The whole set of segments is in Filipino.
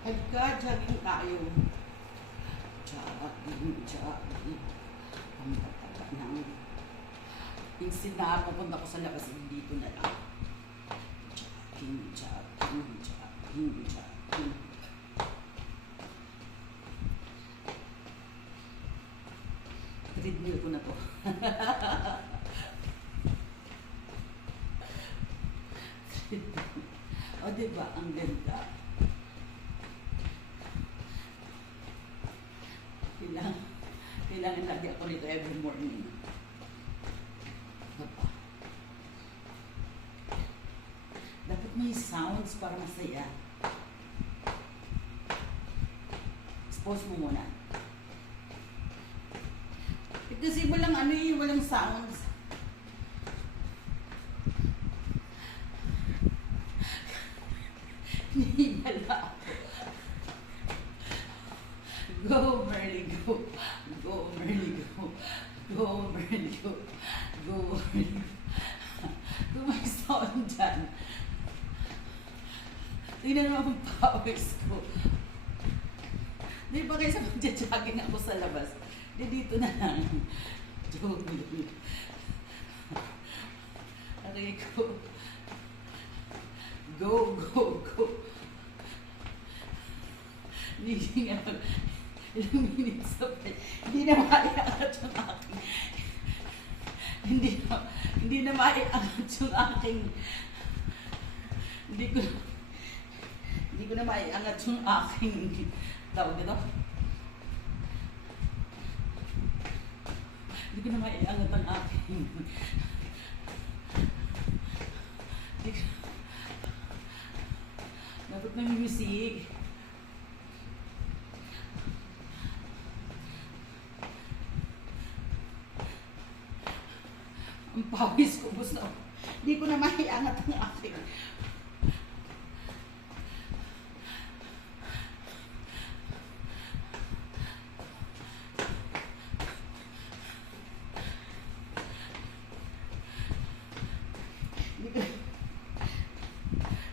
Nagka-jogging tayo. Jogging. Ang tataba ng instead na pupunta ko sa labas, dito na lang. Jogging. Treadmill ko na to. O, diba? Ang ganda. Kailangan lagi ako nito every morning. Diba? Dapat may sounds para masaya. Expose mo muna. Kasi walang walang sounds. Hinihila ako. Go, Merly, go. Go, Merly, go. Go, Merly, go. Go, Merly. Kung may sound dyan. Tingnan naman ang powers ko. Di ba kayo sa magja-jogging ako sa labas? Di dito na lang. Jogging. Aray ko. Go. Hindi nga ilang minutes na pa. Hindi na maiangat yung aking hindi na maiangat yung aking hindi ko na maiangat yung aking tawag dito. Hindi ko na maiangat ang aking dapat may music. Ang pawis ko, gusto. Hindi ko na maiangat ang aking.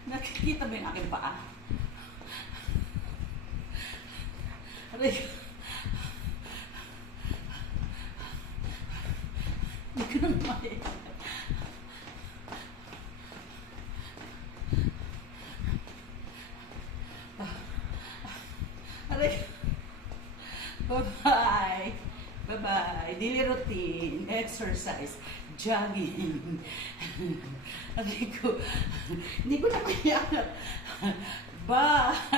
Nakikita ba yung aking paa? Aray ko. Hindi ko na maiangat. Aray ko. Bye-bye. Bye-bye. Daily routine, exercise, jogging. Aray ko. Hindi ko na maiangat. Bye.